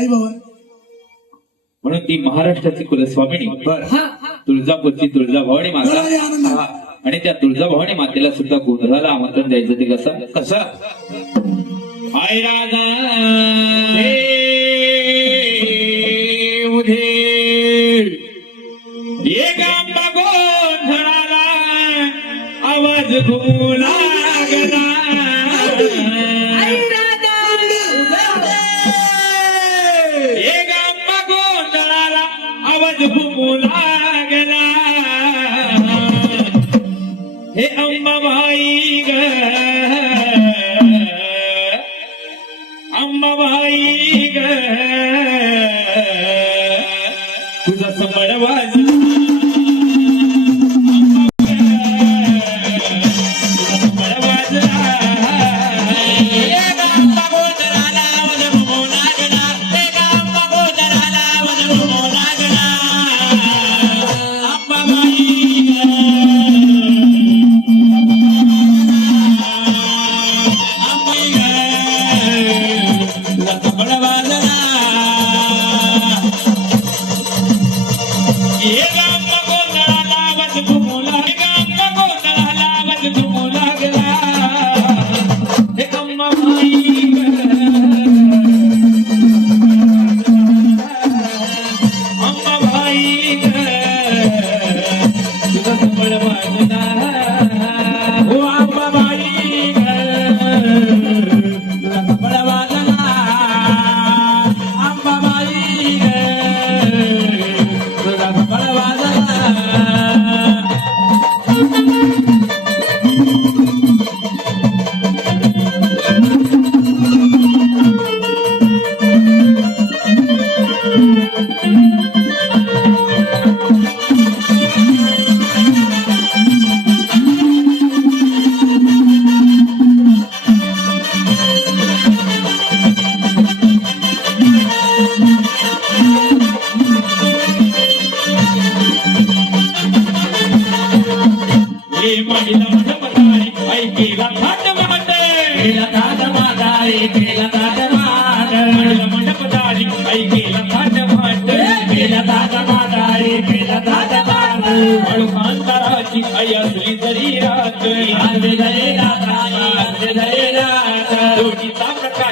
आई बाबा. म्हणून ती महाराष्ट्राची कुलस्वामिनी. तुळजापूरची तुळजाभवानी माता. आणि त्या तुळजाभवानी मातेला सुद्धा गोंधळाला आमंत्रण द्यायचं ते कसं? कसं? आई राजा do mundo.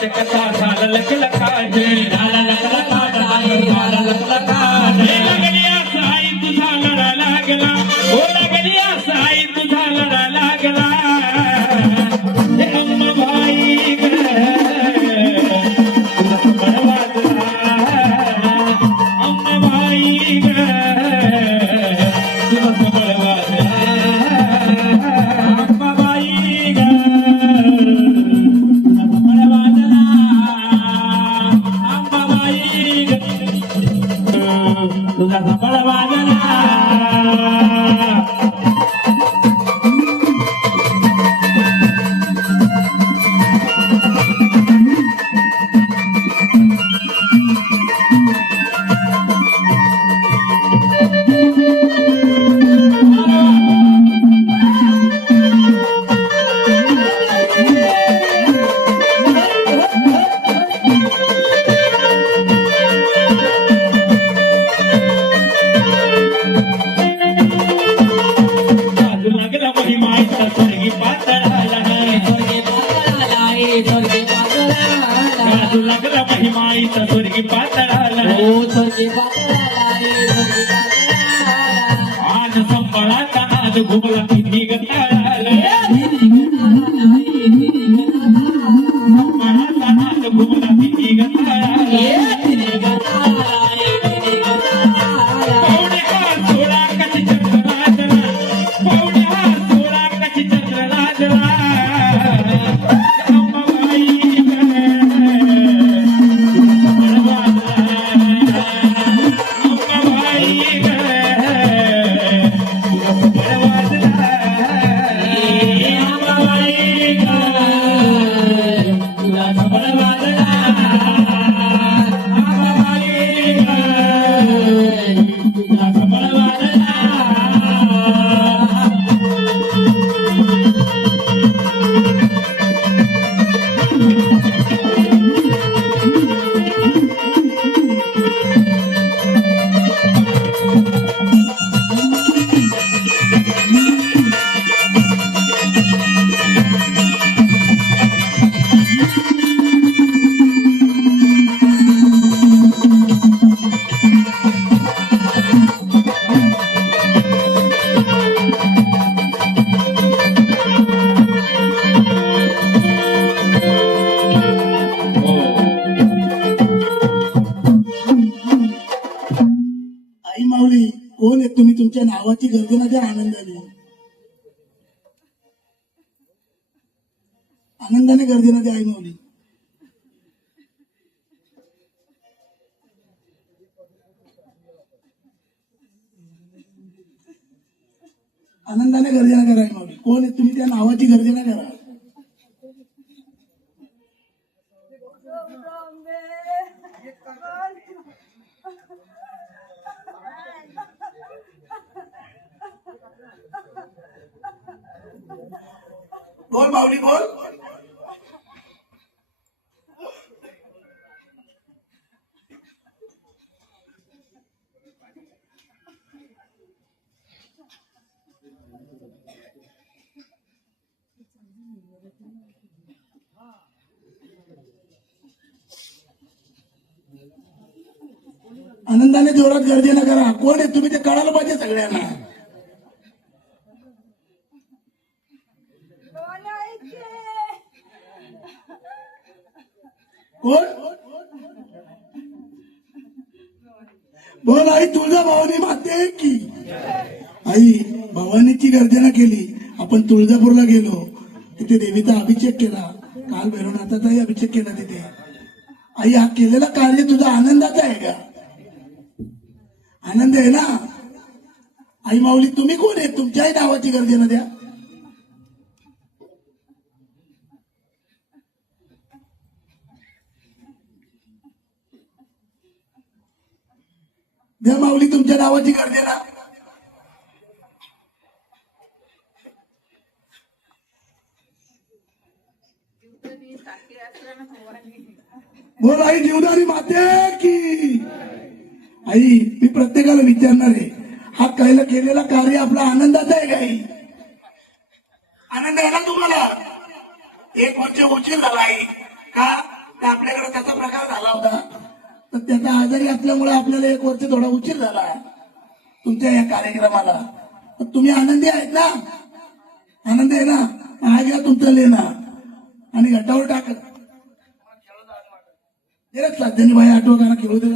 चकता साल लख लखा जे लाल तिथं स्वर्गी पातळाला. आज संबळाचा आज घुमला तिथे नावाची गर्जनाच्या आनंदाने आनंदाने गर्जनाची आई माऊली आनंदाने गर्जना करा आई कोण आहे? तुम्ही त्या नावाची गर्जना करा. बोल माऊली बोल. आनंदाने जोरात गर्दी न करा. कोण आहे? तुम्ही ते कळायला पाहिजे सगळ्यांना. बोल. बोल आई तुळजा भावानी माते की. आई भवानीची गर्जना केली. आपण तुळजापूरला गेलो. तिथे देवीचा अभिषेक केला. काल भैरवनाथाचाही अभिषेक केला तिथे. आई हा केलेला कार्य तुझा आनंदाचा आहे का? आनंद आहे ना? आई माऊली तुम्ही कोण आहे? तुमच्याही नावाची गर्जना द्या. माऊली तुमच्या नावाची गर्जना बोल आई जीवदारी माते की. आई मी प्रत्येकाला विचारणार आहे हा कैला केलेला कार्य आपला आनंदाचा आहे काही आनंद आहे ना तुम्हाला? एक वर्ष उशीर झाला आई. का आपल्याकडे त्याचा प्रकार झाला होता? तर त्याचा आजारी असल्यामुळे आपल्याला एक वर्ष थोडा उशीर झाला तुमच्या या कार्यक्रमाला. तर तुम्ही आनंदी आहेत ना? आनंद आहे ना? हा घ्या तुमचा लेना आणि घटावर टाक. जरा श्राद्धनी बाई आठवा खेळू दे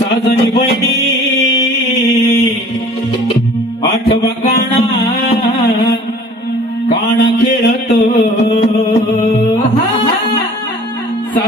साजनी बहिणी.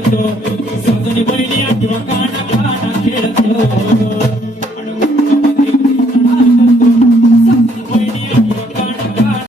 खेळतो. सजनी बहिणी किंवा काना काना खेळतो.